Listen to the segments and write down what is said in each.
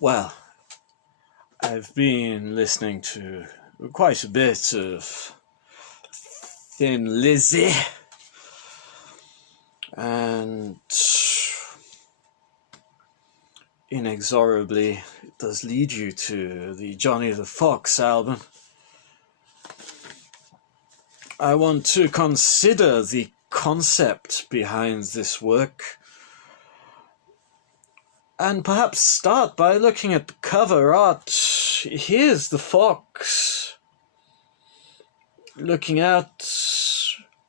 Well, I've been listening to quite a bit of Thin Lizzy, and inexorably it does lead you to the Johnny the Fox album. I want to consider the concept behind this work, and perhaps start by looking at the cover art. Here's the fox looking out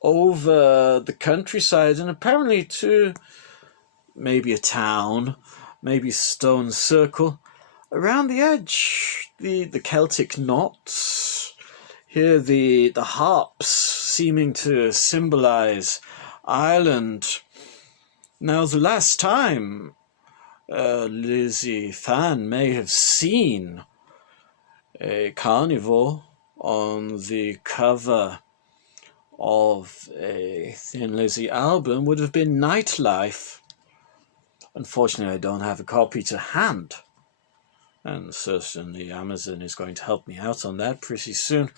over the countryside and apparently to maybe a town, maybe stone circle. Around the edge, the Celtic knots. Here the harps seeming to symbolize Ireland. Now, the last time a Lizzy fan may have seen a carnival on the cover of a Thin Lizzy album would have been Nightlife. Unfortunately, I don't have a copy to hand, and certainly Amazon is going to help me out on that pretty soon.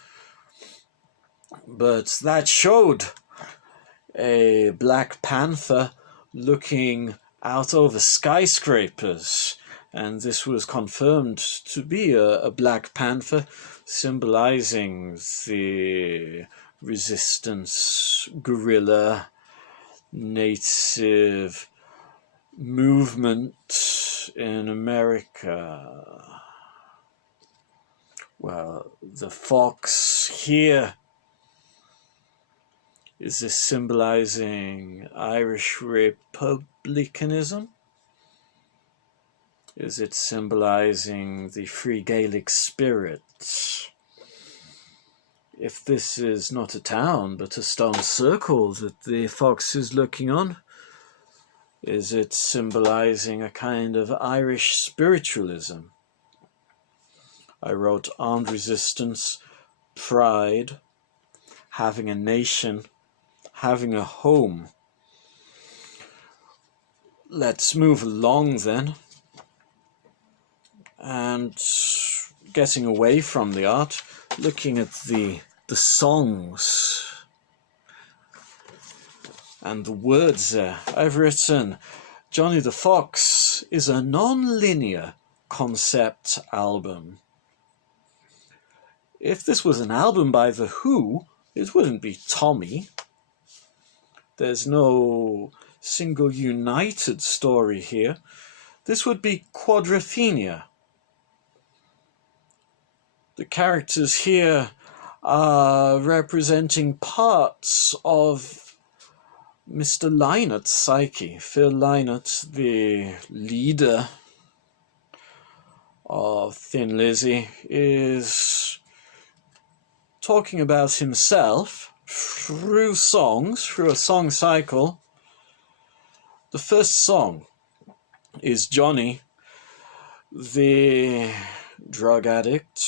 But that showed a Black Panther looking out over skyscrapers, and this was confirmed to be a Black Panther, symbolizing the resistance, guerrilla, native movement in America. Well, the fox here, is this symbolizing Irish republicanism? Is it symbolizing the free Gaelic spirit? If this is not a town but a stone circle that the fox is looking on, is it symbolizing a kind of Irish spiritualism? I wrote armed resistance, pride, having a nation, having a home. Let's move along then, and getting away from the art, looking at the songs and the words there. I've written, Johnny the Fox is a non-linear concept album. If this was an album by The Who, it wouldn't be Tommy. There's no single united story here. This would be quadrophenia. The characters here are representing parts of Mr. Lynott's psyche. Phil Lynott, the leader of Thin Lizzy, is talking about himself through songs, through a song cycle. The first song is Johnny, the drug addict.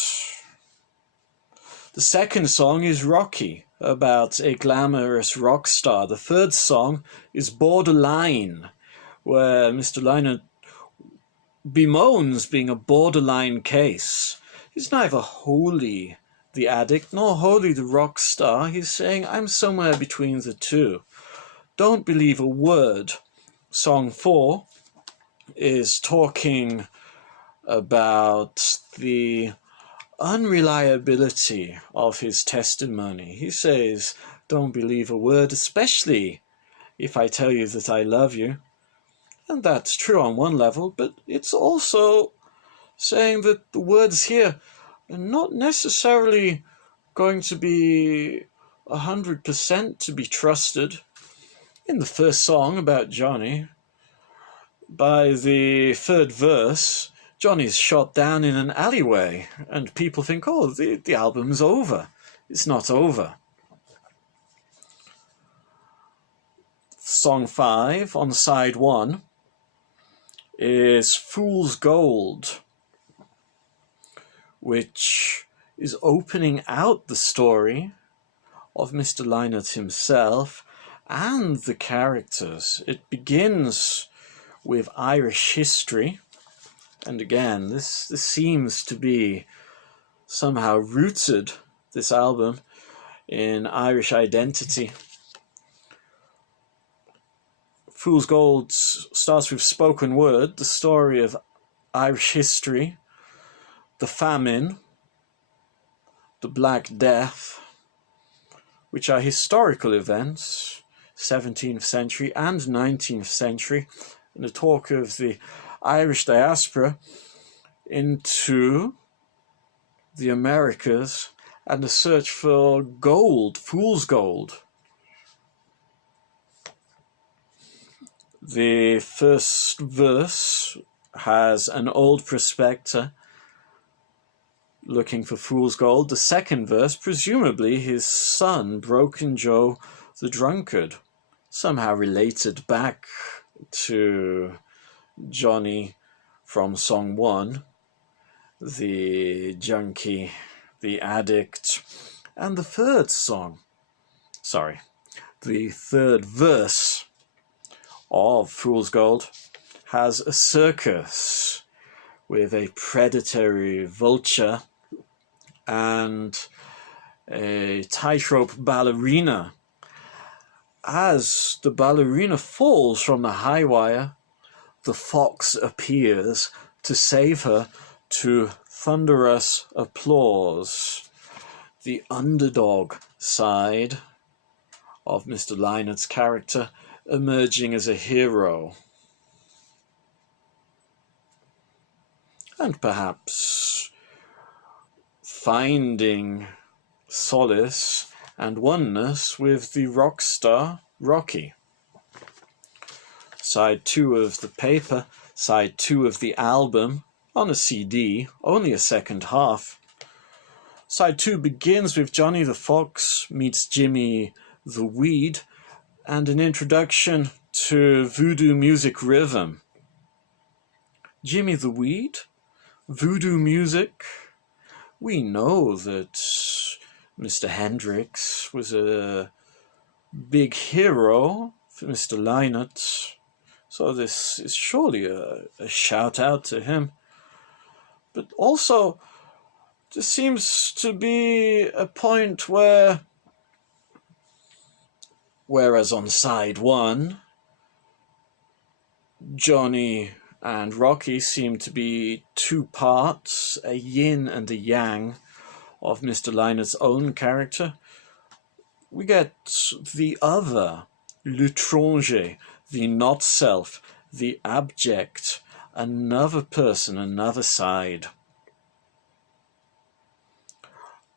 The second song is Rocky, about a glamorous rock star. The third song is Borderline, where Mr. Lynott bemoans being a borderline case. He's neither wholly the addict nor wholly the rock star. He's saying, I'm somewhere between the two. Don't believe a word. Song 4 is talking about the unreliability of his testimony. He says, don't believe a word, especially if I tell you that I love you. And that's true on one level, but it's also saying that the words here are not necessarily going to be 100% to be trusted. In the first song about Johnny, by the third verse, Johnny's shot down in an alleyway, and people think, oh, the album's over. It's not over. Song 5 on side 1 is Fool's Gold, which is opening out the story of Mr. Lynott himself and the characters. It begins with Irish history And again, this seems to be somehow rooted, this album, in Irish identity. Fool's Gold starts with spoken word, the story of Irish history, the famine, the Black Death, which are historical events, 17th century and 19th century, and the talk of the Irish diaspora into the Americas and the search for gold, fool's gold. The first verse has an old prospector looking for fool's gold. The second verse, presumably his son, Broken Joe the drunkard, somehow related back to Johnny from song 1, the junkie, the addict. And the third verse of Fool's Gold has a circus with a predatory vulture and a tightrope ballerina. As the ballerina falls from the high wire, the fox appears to save her to thunderous applause. The underdog side of Mr. Lynot's character emerging as a hero. And perhaps finding solace and oneness with the rock star Rocky. Side 2 of the paper, side 2 of the album, on a CD, only a second half. Side 2 begins with Johnny the Fox meets Jimmy the Weed, and an introduction to voodoo music rhythm. Jimmy the Weed, voodoo music. We know that Mr. Hendrix was a big hero for Mr. Lynott, so this is surely a shout out to him. But also, there seems to be a point where, whereas on side 1, Johnny and Rocky seem to be two parts, a yin and a yang, of Mr. Lynott's own character, we get the other, l'étranger, the not-self, the abject, another person, another side.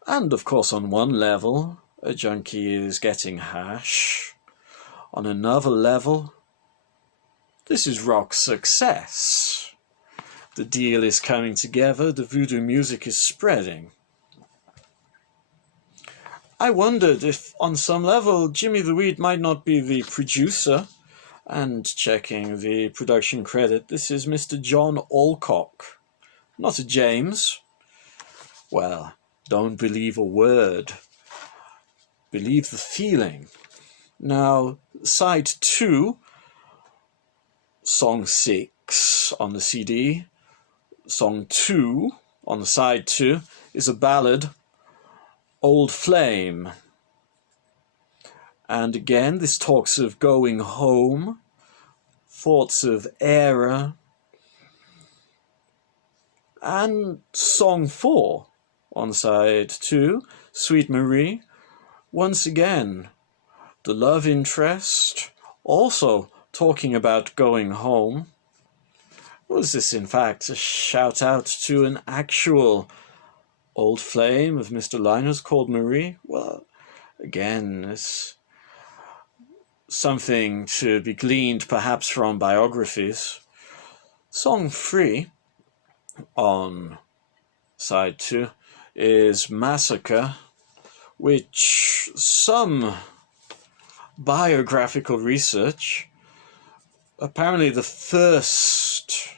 And of course, on one level, a junkie is getting hash. On another level, this is rock success. The deal is coming together, the voodoo music is spreading. I wondered if, on some level, Jimmy the Weed might not be the producer. And checking the production credit, this is Mr. John Alcock, not a James. Well, don't believe a word. Believe the feeling. Now, side 2, song 6 on the CD, song 2 on the side 2 is a ballad, Old Flame. And again, this talks of going home, thoughts of error. And song 4 on side 2, Sweet Marie, once again, the love interest, also talking about going home. Was this in fact a shout out to an actual old flame of Mr. Lynott called Marie? Well, again, it's something to be gleaned perhaps from biographies. Song 3 on side 2 is Massacre, which some biographical research, apparently the first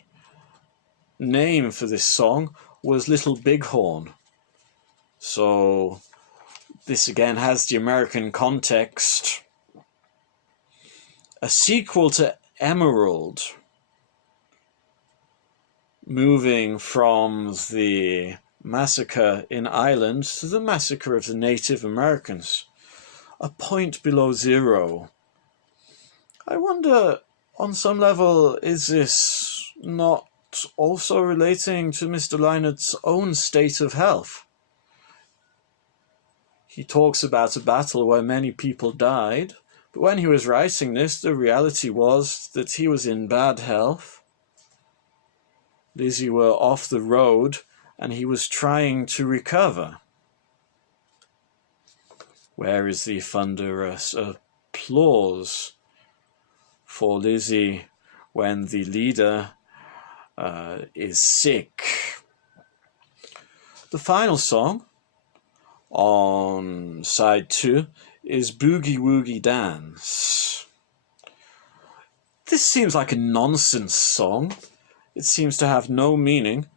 name for this song was Little Bighorn. So this again has the American context. A sequel to Emerald. moving from the massacre in Ireland to the massacre of the Native Americans, a point below zero. I wonder, on some level, is this not also relating to Mr. Lynard's own state of health? He talks about a battle where many people died, but when he was writing this, the reality was that he was in bad health. Lizzy were off the road, and he was trying to recover. Where is the thunderous applause for Lizzy when the leader is sick? The final song on side 2 is Boogie Woogie Dance. This seems like a nonsense song. It seems to have no meaning,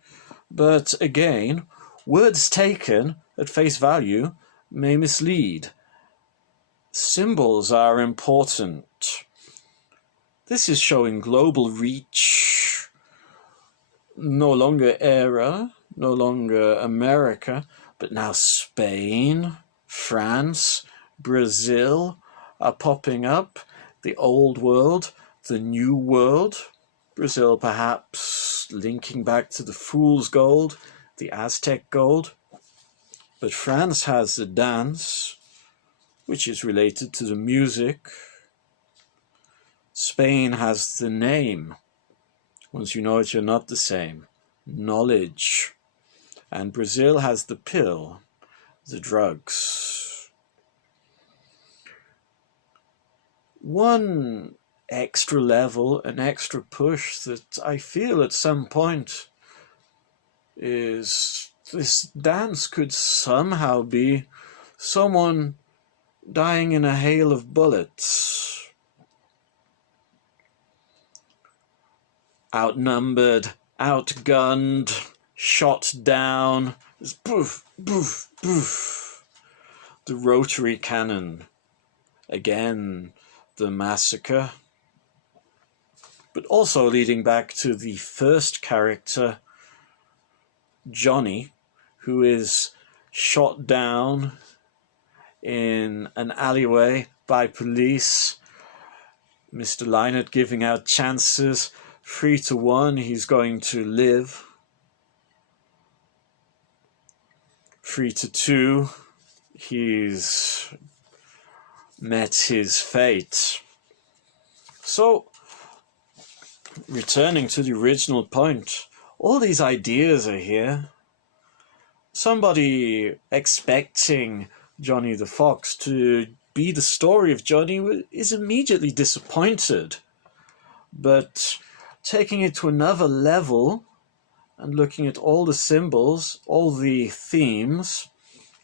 but again, words taken at face value may mislead. Symbols are important. This is showing global reach. No longer era, no longer America, but now Spain, France, Brazil are popping up. The old world, the new world. Brazil perhaps linking back to the fool's gold, the Aztec gold. But France has the dance, which is related to the music. Spain has the name. Once you know it, you're not the same. Knowledge. And Brazil has the pill, the drugs. One extra level, an extra push that I feel at some point is this dance could somehow be someone dying in a hail of bullets. Outnumbered, outgunned, shot down. It's boof, boof, boof. The rotary cannon. Again, the massacre. But also leading back to the first character, Johnny, who is shot down in an alleyway by police. Mr. Lynard giving out chances. 3-1, he's going to live. 3-2, he's met his fate. So, returning to the original point, all these ideas are here. Somebody expecting Johnny the Fox to be the story of Johnny is immediately disappointed. But taking it to another level and looking at all the symbols, all the themes,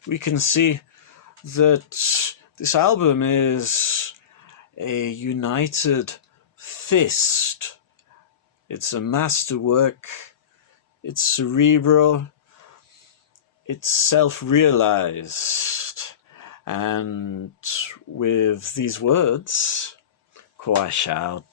we can see that this album is a united fist. It's a masterwork. It's cerebral. It's self-realized. And with these words, quash out.